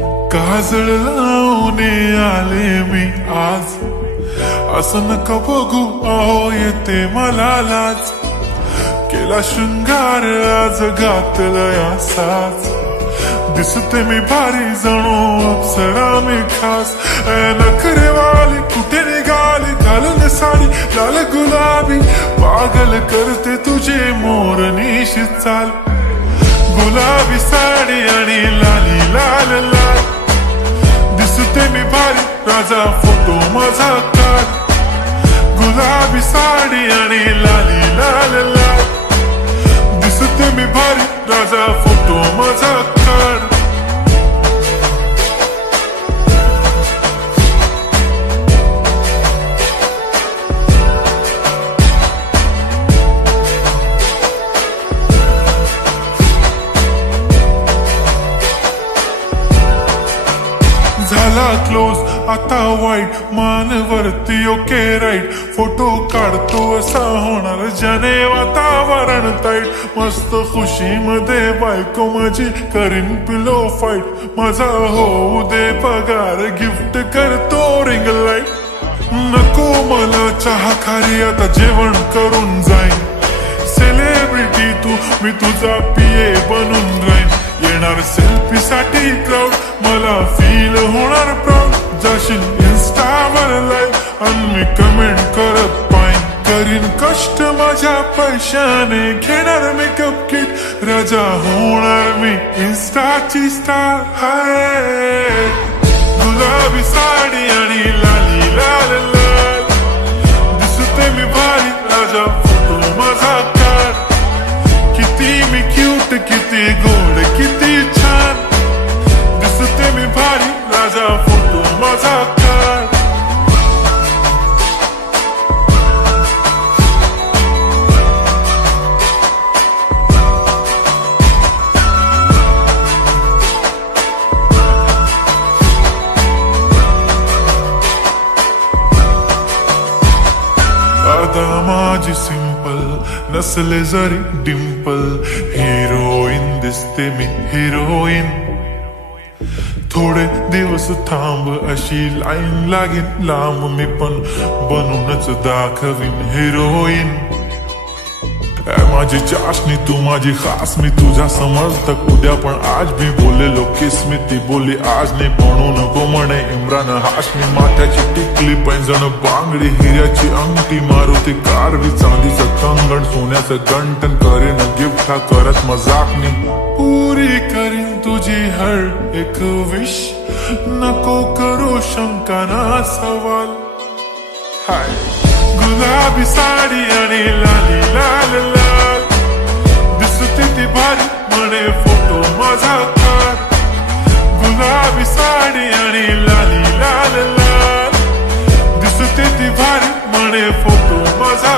काजळ लावून आले मी आज, असं नका बघू अहो येते मला लाज. केला शृंगार आज घातलाय असाच, दिसते मी भारी जणू अप्सरा मी खास. नखरेवाली कुठे निघाली घालून साडी लाल गुलाबी, पागल करते तुझे मोरनीशी चाल. गुलाबी साडी आणि लाली लाल लाल, दिसते मी भारी राजा फोटो माझा काढ. गुलाबी साडी आणि लाली लाल लाल, दिसते मी भारी राजा फोटो माझा काढ. झाला क्लोज आता वाईट, मान वरती ओके राईट. फोटो काढतो असा होणार ज्याने वातावरण ताईट. मस्त खुशी मध्ये बायको माझी करीन पिलो फाईट. माझा होऊ दे पगार गिफ्ट करतो रिंग लाईट. नको मला चहा खारी आता जेवण करून जाईन. सेलिब्रिटी तू मी तुझा पिये बनून राहीन. येणार सेल्फी साठी क्राऊड मला फील होणार प्राऊड. जाशील इन्स्टावर लाईव्ह आणि मी कमेंट करत पाईन. करीन कष्ट माझ्या पैशाने घेणार मेकअप किट. राजा होणार मी इन्स्टाची स्टार. हाय गुलाबी साडी आणि लाली लाल लाल, दिसते मी भारी राजा फोटो माझा काढ. किती मी क्यूट किती गोड किती छान, दिसते मी भारी राजा फोटो माझा काढ. आता माझी सिंपल नसले जरी डिंपल, हिरोईन दिसते मी हिरोईन. थोडे दिवस थांब अशी लाईन लागेल लांब, मी पण बनूनच दाखवीन हिरोईन. माझी चाशनी तू माझी खास, मी तुझा समर्थक उद्या पण आज मी बोललेलो किस्मी. ती बोली आज नाही म्हणू नको म्हणे इम्रान हाशमी. माथ्याची टिकली पैंजण बांगडी हिऱ्याची अंगठी, मारुती कारवी चांदीचं कंगण सोन्याचं गंटन. करीन गिफ्ट हा करत मजाकनी, पुरी करीन तुझी हर एक विश. नको करू शंका ना सवाल. हाय गुलाबी साडी आणि लाली लाल लाल, दिसते ती भारी म्हणे फोटो माझा काढ. गुलाबी साडी आणि लाली लाल लाल, दिसते ती भारी म्हणे फोटो माझा